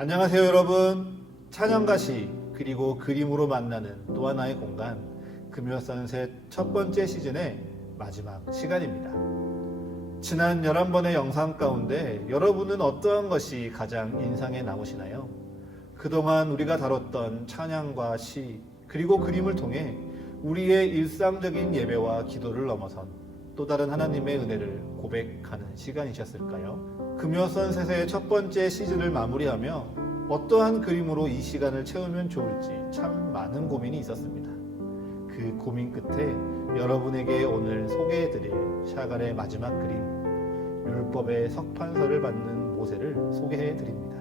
안녕하세요 여러분. 찬양과 시 그리고 그림으로 만나는 또 하나의 공간 금요 선셋 첫 번째 시즌의 마지막 시간입니다. 지난 11번의 영상 가운데 여러분은 어떠한 것이 가장 인상에 남으시나요? 그동안 우리가 다뤘던 찬양과 시 그리고 그림을 통해 우리의 일상적인 예배와 기도를 넘어선 또 다른 하나님의 은혜를 고백하는 시간이셨을까요? 금요 선셋의 첫 번째 시즌을 마무리하며 어떠한 그림으로 이 시간을 채우면 좋을지 참 많은 고민이 있었습니다. 그 고민 끝에 여러분에게 오늘 소개해드릴 샤갈의 마지막 그림, 율법의 석판서를 받는 모세를 소개해드립니다.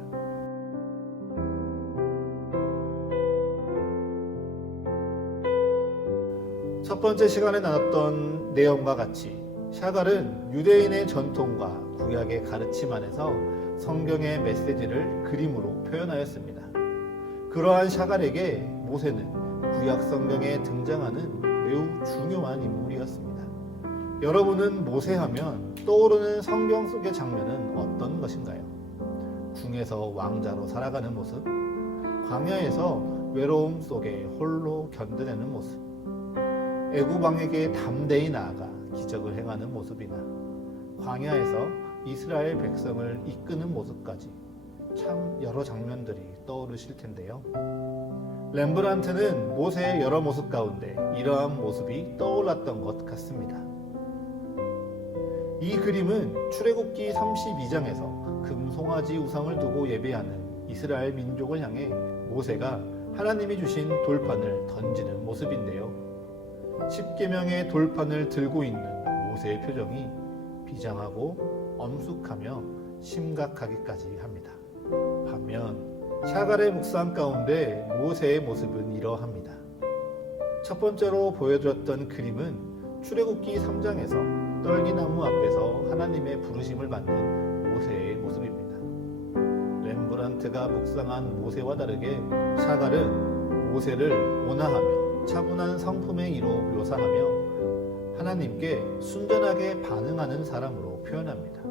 첫 번째 시간에 나눴던 내용과 같이 샤갈은 유대인의 전통과 구약의 가르침 안에서 성경의 메시지를 그림으로 표현하였습니다. 그러한 샤갈에게 모세는 구약 성경에 등장하는 매우 중요한 인물이었습니다. 여러분은 모세하면 떠오르는 성경 속의 장면은 어떤 것인가요? 궁에서 왕자로 살아가는 모습? 광야에서 외로움 속에 홀로 견뎌내는 모습? 애굽 왕에게 담대히 나아가 기적을 행하는 모습이나 광야에서 이스라엘 백성을 이끄는 모습까지 참 여러 장면들이 떠오르실 텐데요. 렘브란트는 모세의 여러 모습 가운데 이러한 모습이 떠올랐던 것 같습니다. 이 그림은 출애굽기 32장에서 금송아지 우상을 두고 예배하는 이스라엘 민족을 향해 모세가 하나님이 주신 돌판을 던지는 모습인데요. 십계명의 돌판을 들고 있는 모세의 표정이 비장하고 엄숙하며 심각하기까지 합니다. 반면 샤갈의 묵상 가운데 모세의 모습은 이러합니다. 첫 번째로 보여드렸던 그림은 출애굽기 3장에서 떨기나무 앞에서 하나님의 부르심을 받는 모세의 모습입니다. 렘브란트가 묵상한 모세와 다르게 샤갈은 모세를 온화하며 차분한 성품의 이로 묘사하며 하나님께 순전하게 반응하는 사람으로 표현합니다.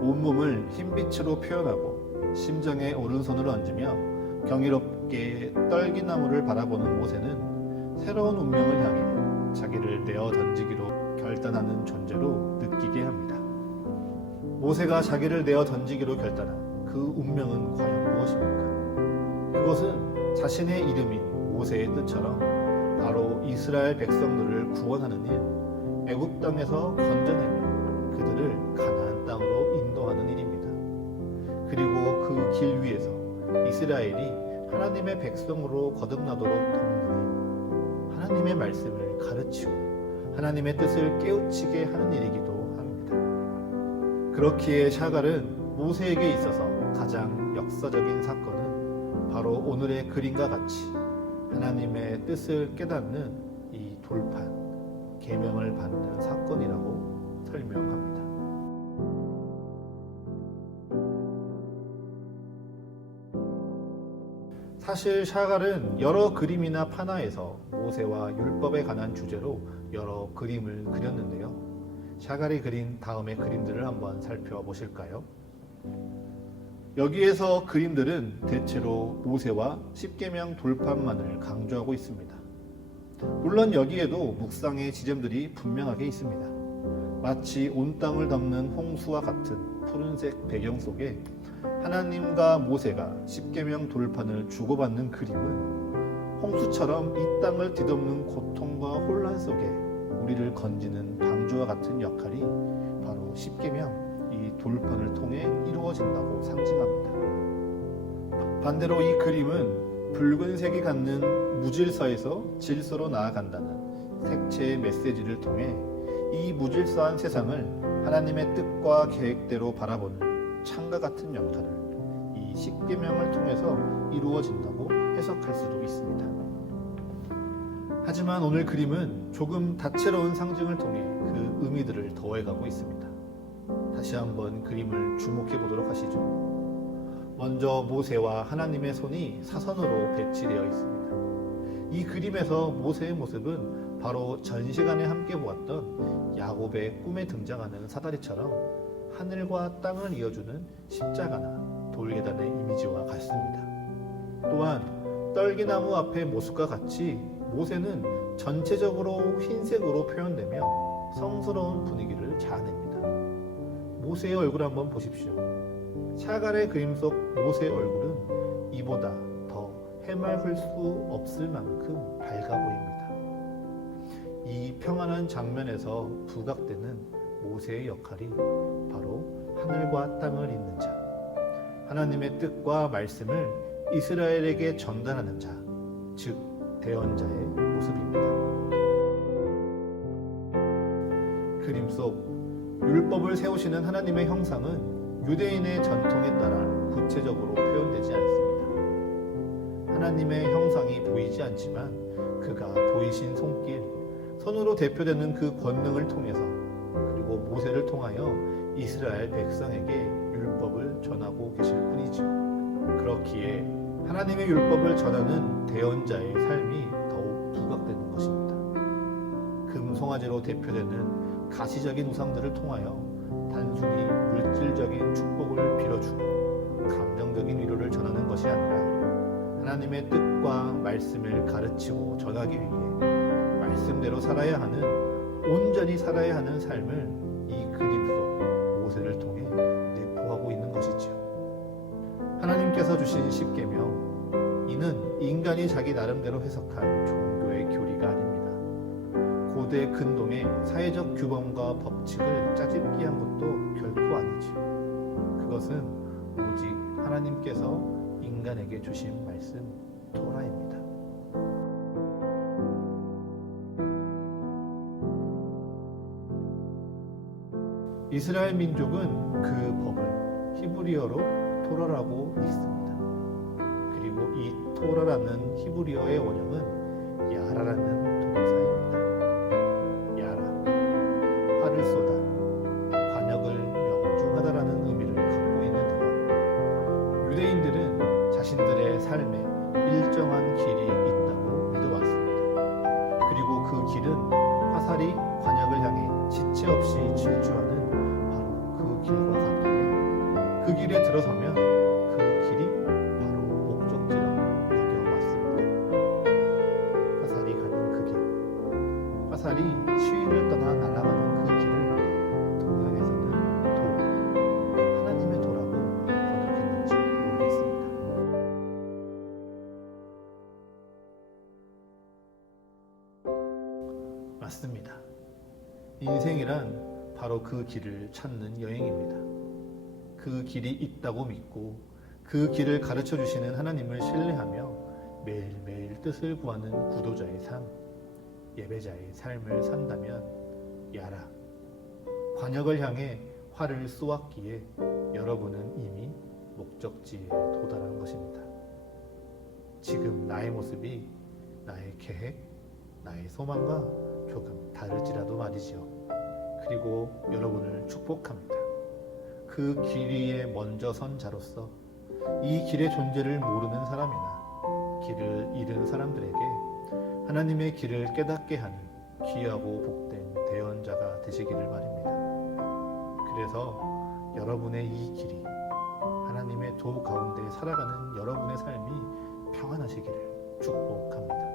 온몸을 흰빛으로 표현하고 심정에 오른손을 얹으며 경이롭게 떨기나무를 바라보는 모세는 새로운 운명을 향해 자기를 내어 던지기로 결단하는 존재로 느끼게 합니다. 모세가 자기를 내어 던지기로 결단한 그 운명은 과연 무엇입니까? 그것은 자신의 이름인 모세의 뜻처럼 바로 이스라엘 백성들을 구원하는 일, 애굽 땅에서 건져내며 그들을 가나안 땅으로 인도하는 일입니다. 그리고 그 길 위에서 이스라엘이 하나님의 백성으로 거듭나도록 돕는 일, 하나님의 말씀을 가르치고 하나님의 뜻을 깨우치게 하는 일이기도 합니다. 그렇기에 샤갈은 모세에게 있어서 가장 역사적인 사건은 바로 오늘의 그림과 같이 하나님의 뜻을 깨닫는 이 돌판, 계명을 받는 사건이라고 설명합니다. 사실 샤갈은 여러 그림이나 판화에서 모세와 율법에 관한 주제로 여러 그림을 그렸는데요. 샤갈이 그린 다음의 그림들을 한번 살펴보실까요? 여기에서 그림들은 대체로 모세와 십계명 돌판만을 강조하고 있습니다. 물론 여기에도 묵상의 지점들이 분명하게 있습니다. 마치 온 땅을 덮는 홍수와 같은 푸른색 배경 속에 하나님과 모세가 십계명 돌판을 주고받는 그림은 홍수처럼 이 땅을 뒤덮는 고통과 혼란 속에 우리를 건지는 방주와 같은 역할이 바로 십계명, 이 돌판을 통해 이루어진다고 상징합니다. 반대로 이 그림은 붉은색이 갖는 무질서에서 질서로 나아간다는 색채의 메시지를 통해 이 무질서한 세상을 하나님의 뜻과 계획대로 바라보는 창과 같은 역할을 이 십계명을 통해서 이루어진다고 해석할 수도 있습니다. 하지만 오늘 그림은 조금 다채로운 상징을 통해 그 의미들을 더해가고 있습니다. 다시 한번 그림을 주목해 보도록 하시죠. 먼저 모세와 하나님의 손이 사선으로 배치되어 있습니다. 이 그림에서 모세의 모습은 바로 전 시간에 함께 보았던 야곱의 꿈에 등장하는 사다리처럼 하늘과 땅을 이어주는 십자가나 돌계단의 이미지와 같습니다. 또한 떨기나무 앞의 모습과 같이 모세는 전체적으로 흰색으로 표현되며 성스러운 분위기를 자아냅니다. 모세의 얼굴 한번 보십시오. 샤갈의 그림 속 모세의 얼굴은 이보다 더 해맑을 수 없을 만큼 밝아 보입니다. 이 평안한 장면에서 부각되는 모세의 역할이 바로 하늘과 땅을 잇는 자, 하나님의 뜻과 말씀을 이스라엘에게 전달하는 자, 즉 대언자의 모습입니다. 그림 속 율법을 세우시는 하나님의 형상은 유대인의 전통에 따라 구체적으로 표현되지 않습니다. 하나님의 형상이 보이지 않지만 그가 보이신 손길, 손으로 대표되는 그 권능을 통해서 그리고 모세를 통하여 이스라엘 백성에게 율법을 전하고 계실 뿐이죠. 그렇기에 하나님의 율법을 전하는 대언자의 삶이 더욱 부각되는 것입니다. 금송아지로 대표되는 가시적인 우상들을 통하여 단순히 물질적인 축복을 빌어주고 감정적인 위로를 전하는 것이 아니라 하나님의 뜻과 말씀을 가르치고 전하기 위해 말씀대로 살아야 하는, 온전히 살아야 하는 삶을 이 그림 속 모세를 통해 내포하고 있는 것이지요. 하나님께서 주신 십계명, 이는 인간이 자기 나름대로 해석한 종교의 교리가 아닙니다. 고대 근동의 사회적 규범과 법칙을 짜집기 한 것도 결코 아니지요. 그것은 오직 하나님께서 인간에게 주신 말씀 토라입니다. 이스라엘 민족은 그 법을 히브리어로 토라라고 읽습니다. 그리고 이 토라라는 히브리어의 원형은 야라라는 동사입니다. 야라, 화를 쏟아, 관역을 명중하다라는 의미를 갖고 있는데요. 유대인들은 자신들의 삶에 일정한 길이 있다고 믿어왔습니다. 그리고 그 길은 화살이 관역을 향해 지체 없이 질주하는 길과 같기에 그 길에 들어서면 그 길이 바로 목적지라고 여겨왔습니다. 화살이 가는 그 길, 화살이 시위를 떠나 날아가는 그 길을 동양에서는 도, 하나님의 도라고 번역했는지 모르겠습니다. 맞습니다. 인생이란 바로 그 길을 찾는 여행입니다. 그 길이 있다고 믿고 그 길을 가르쳐 주시는 하나님을 신뢰하며 매일매일 뜻을 구하는 구도자의 삶, 예배자의 삶을 산다면 야라, 관역을 향해 활을 쏘았기에 여러분은 이미 목적지에 도달한 것입니다. 지금 나의 모습이 나의 계획, 나의 소망과 조금 다를지라도 말이지요. 그리고 여러분을 축복합니다. 그 길 위에 먼저 선 자로서 이 길의 존재를 모르는 사람이나 길을 잃은 사람들에게 하나님의 길을 깨닫게 하는 귀하고 복된 대언자가 되시기를 바랍니다. 그래서 여러분의 이 길이 하나님의 도 가운데 살아가는 여러분의 삶이 평안하시기를 축복합니다.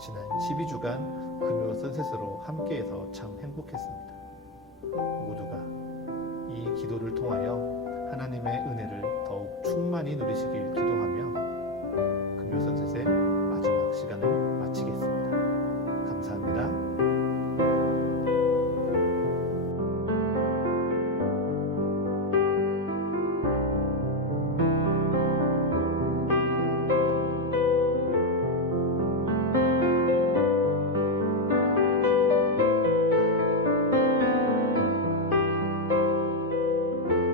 지난 12주간 금요 선셋으로 함께해서 참 행복했습니다. 모두가 이 기도를 통하여 하나님의 은혜를 더욱 충만히 누리시길 기도하며 금요 선셋의 마지막 시간을 마치겠습니다.